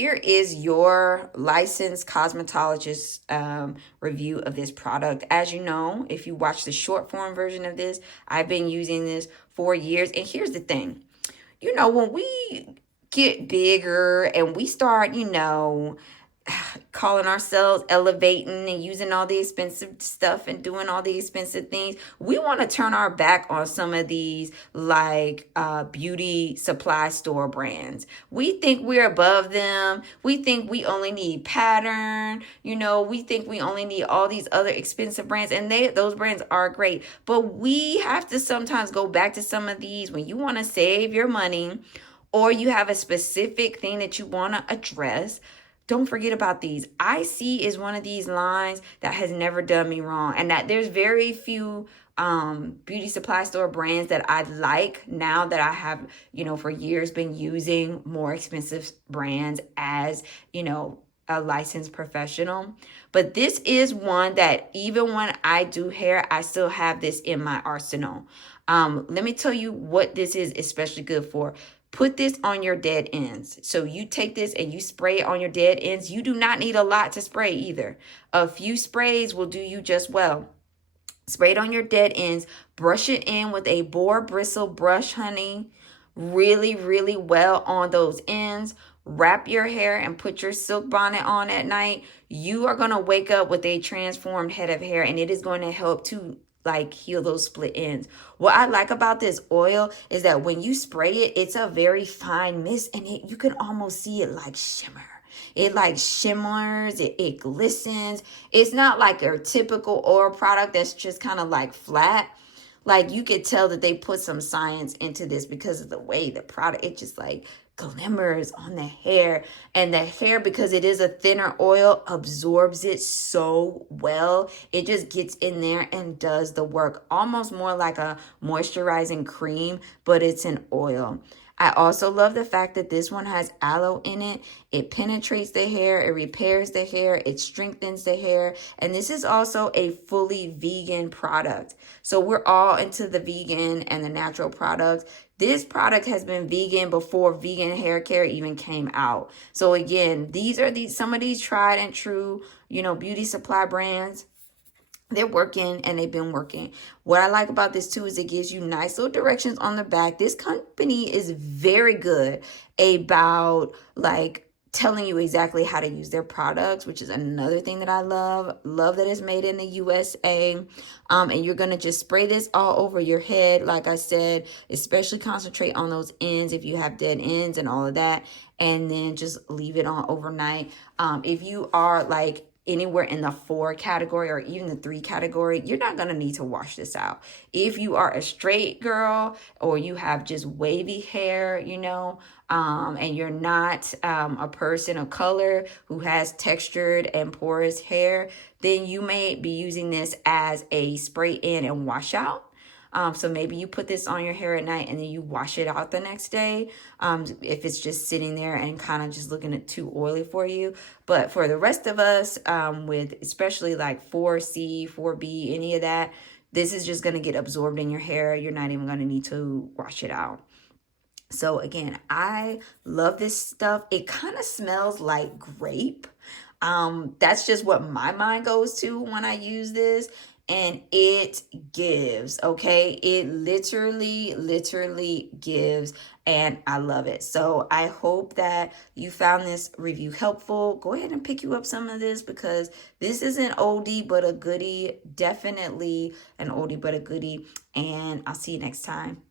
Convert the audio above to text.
Here is your licensed cosmetologist review of this product. As you know, if you watch the short form version of this, I've been using this for years. And here's the thing, you know, when we get bigger and we start, you know, calling ourselves elevating and using all the expensive stuff and doing all the expensive things, we want to turn our back on some of these like beauty supply store brands. We think we're above them. We think we only need Pattern, you know, we think we only need all these other expensive brands, and those brands are great, but we have to sometimes go back to some of these when you want to save your money or you have a specific thing that you want to address. Don't forget about these. IC is one of these lines that has never done me wrong, and that there's very few beauty supply store brands that I like now that I have, you know, for years been using more expensive brands as, you know, a licensed professional. But this is one that even when I do hair, I still have this in my arsenal. Let me tell you what this is especially good for. Put this on your dead ends. So you take this and you spray it on your dead ends. You do not need a lot to spray either. A few sprays will do you just well. Spray it on your dead ends. Brush it in with a boar bristle brush, honey. Really, really well on those ends. Wrap your hair and put your silk bonnet on at night. You are going to wake up with a transformed head of hair, and it is going to help to like heal those split ends. What I like about this oil is that when you spray it, it's a very fine mist, and you can almost see it like shimmer. It like shimmers, it glistens. It's not like a typical oil product that's just kind of like flat. Like you could tell that they put some science into this because of the way the product, it just like glimmers on the hair, and the hair, because it is a thinner oil, absorbs it so well. It just gets in there and does the work, almost more like a moisturizing cream, but it's an oil. I also love the fact that this one has aloe in it. It penetrates the hair, it repairs the hair, it strengthens the hair, and this is also a fully vegan product. So we're all into the vegan and the natural products. This product has been vegan before vegan hair care even came out. So again, these are some of these tried and true, you know, beauty supply brands. They're working and they've been working. What I like about this too is it gives you nice little directions on the back. This company is very good about like telling you exactly how to use their products, which is another thing that I love. Love that it's made in the USA. And you're going to just spray this all over your head. Like I said, especially concentrate on those ends if you have dead ends and all of that. And then just leave it on overnight. If you are like anywhere in the 4 category or even the 3 category, you're not going to need to wash this out. If you are a straight girl or you have just wavy hair, you know, and you're not a person of color who has textured and porous hair, then you may be using this as a spray in and wash out. So maybe you put this on your hair at night and then you wash it out the next day. If it's just sitting there and kind of just looking too oily for you. But for the rest of us, with especially like 4C, 4B, any of that, this is just going to get absorbed in your hair. You're not even going to need to wash it out. So again, I love this stuff. It kind of smells like grape. That's just what my mind goes to when I use this. And it gives, okay? It literally gives, and I love it. So I hope that you found this review helpful. Go ahead and pick you up some of this because this is an oldie but a goodie. Definitely an oldie but a goodie. And I'll see you next time.